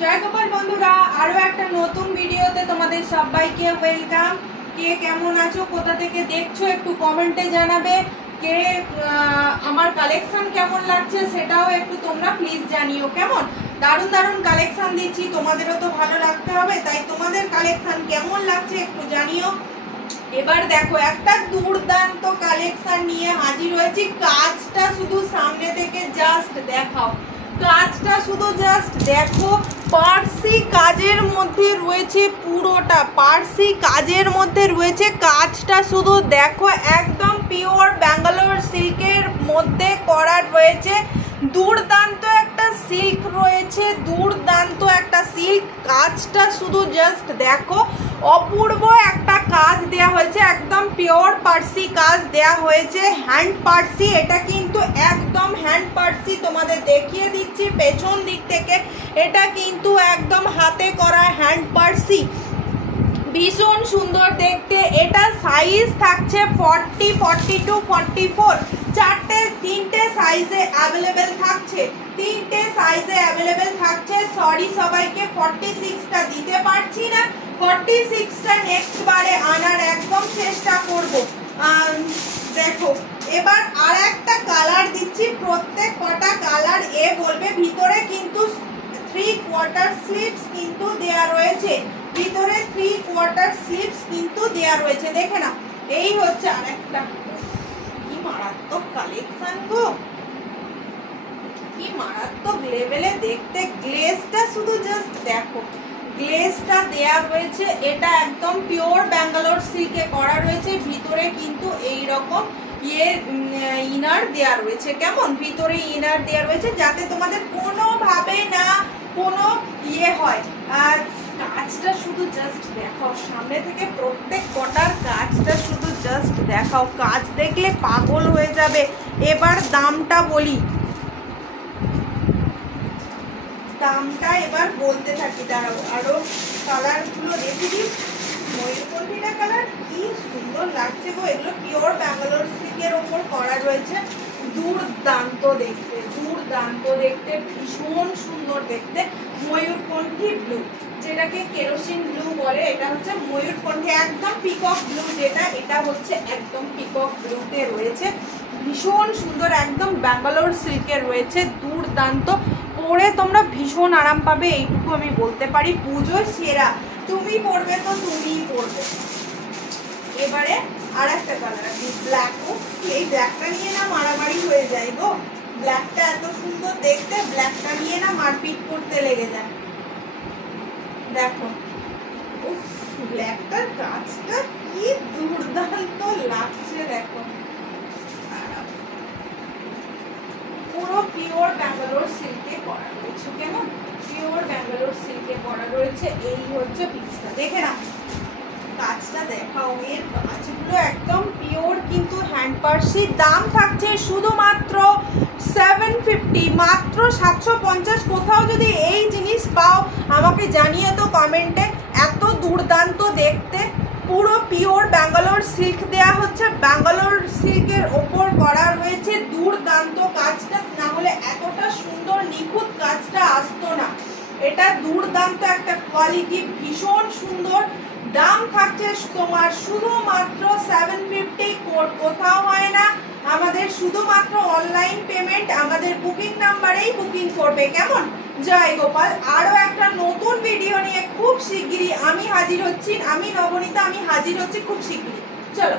জয় গোপাল বন্ধুরা, আরো একটা নতুন ভিডিওতে তোমাদের সবাইকে ওয়েলকাম। কে কেমন আছো, কোথা থেকে দেখছো একটু কমেন্টে জানাবে। কে আমার কালেকশন কেমন লাগছে সেটাও একটু তোমরা প্লিজ জানিও। কেমন দারুণ দারুণ কালেকশন দিচ্ছি, তোমাদেরও তো ভালো লাগতে হবে, তাই তোমাদের কালেকশন কেমন লাগছে একটু জানিও। এবার দেখো একটা দুর্দান্ত কালেকশন নিয়ে হাজির হয়েছি। কাজটা শুধু সামনে থেকে জাস্ট দেখাও, কাজটা শুধু জাস্ট দেখো। পার্সি কাজের মধ্যে রয়েছে, পুরোটা পার্সি কাজের মধ্যে রয়েছে। কাজটা শুধু দেখো, একদম পিওর ব্যাঙ্গালোর সিল্কের মধ্যে করা রয়েছে। দুর্দান্ত একটা সিল্ক রয়েছে, দুর্দান্ত একটা সিল্ক। কাজটা শুধু জাস্ট দেখো, অপূর্ব একটা কাজ দেয়া হয়েছে, একদম পিওর পার্সি কাজ দেয়া হয়েছে। হ্যান্ড পার্সি, এটা কিন্তু একদম হ্যান্ড পার্সি। তোমাদের দেখিয়ে দিচ্ছি পেছন দিক থেকে, এটা কিন্তু একদম হাতে করা হ্যান্ড পার্সি, ভীষণ সুন্দর দেখতে। এটা সাইজ থাকছে 40, 42, 44, তিনটে সাইজে অ্যাভেলেবেল থাকছে, তিনটে সাইজে অ্যাভেলেবেল থাকছে। সরি সবাইকে 46টা দিতে পারছি না, 46টা নেক্সট বারে আনার একদম চেষ্টা করব। দেখো এবার আর একটা কালার দিচ্ছি, প্রত্যেক কটা কালার এ বলবে। ভিতরে কিন্তু 3/4 স্লিভস কিন্তু দেয়া রয়েছে, ভিতরে 3/4 স্লিভস কিন্তু দেয়া রয়েছে। দেখে না, এই হচ্ছে আরেকটা। কি মারাত্মক কালেকশন গো, কি মারাত্মক লেভেলে দেখতে। গ্লেজটা শুধু জাস্ট দেখো, গ্লেজটা দেয়া রয়েছে। এটা একদম পিওর ব্যাঙ্গালোর সিল্কে করা রয়েছে। ভিতরে কিন্তু এই রকম ইনার দেয়া রয়েছে। কেমন ভিতরে ইনার দেয়া রয়েছে, যাতে তোমাদের কোনোভাবে না কোনো হয়। আর কাজটা শুধু জাস্ট দেখাও, সামনে থেকে প্রত্যেক কটার কাজটা শুধু জাস্ট দেখাও। কাজ দেখলে পাগল হয়ে যাবে। এবার দামটা বলি, দামটা এবার বলতে থাকি, দাঁড়াও আরো কালারগুলো দেখে দিই। ময়ূরকণ্ঠীটা কালার কি সুন্দর লাগছে গো, এগুলো পিওর ব্যাঙ্গালোর সিল্কের ওপর করা রয়েছে। দুর্দান্ত দেখতে, দুর্দান্ত দেখতে, ভীষণ সুন্দর দেখতে। ময়ূরকণ্ঠী ব্লু, যেটাকে কেরোসিন ব্লু বলে, এটা হচ্ছে ময়ূরকণ্ঠী। একদম পিকক ব্লু যেটা, এটা হচ্ছে একদম পিকক ব্লুতে রয়েছে। ভীষণ সুন্দর, একদম ব্যাঙ্গালোর সিল্কের রয়েছে। দুর্দান্ত, পরে তোমরা ভীষণ আরাম পাবে, এইটুকু আমি বলতে পারি। পুজোর সেরা, তুমি পরবে তো তুমিই পরবে। এবারে আর একটা কালার আছে ব্ল্যাক। এই ব্ল্যাকটা নিয়ে না মারামারি হয়ে যায় গো, ব্ল্যাকটা এত সুন্দর দেখতে, ব্ল্যাকটা নিয়ে না মারপিট করতে লেগে যায়। দেখো ব্ল্যাকটার কাজটা কি দুর্দান্ত লাগছে, দেখো পুরো পিওর ব্যাঙ্গালোর সিল্কে করা রয়েছে। কেমন পিওর ব্যাঙ্গালোর সিল্কে করা রয়েছে। এই হচ্ছে পিসটা, দেখে না কাজটা দেখাও। এর কাজগুলো একদম পিওর কিন্তু হ্যান্ড পার্সি। দাম থাকছে শুধুমাত্র 750, মাত্র 750। কোথাও যদি এই জিনিস পাও আমাকে জানিয়ে তো কমেন্টে। এত দুর্দান্ত দেখতে, পুরো পিওর ব্যাঙ্গালোর সিল্ক দেয়া হচ্ছে, ব্যাঙ্গালোর সিল্কের ওপর করা রয়েছে। দুর্দান্ত কাজটা, না হলে এতটা সুন্দর নিখুঁত কাজটা আসতো না। এটা দুর্দান্ত একটা কোয়ালিটি, ভীষণ সুন্দর। দাম থাকছে তোমার শুধুমাত্র 750, কোথাও হয় না। আমাদের শুধুমাত্র অনলাইন পেমেন্ট, আমাদের বুকিং নাম্বারেই বুকিং করবে। কেমন জয় গোপাল। আরো একটা নতুন ভিডিও নিয়ে খুব শিগগিরই আমি হাজির হচ্ছি। আমি নবনীতা, আমি হাজির হচ্ছি খুব শিগগিরই। চলো।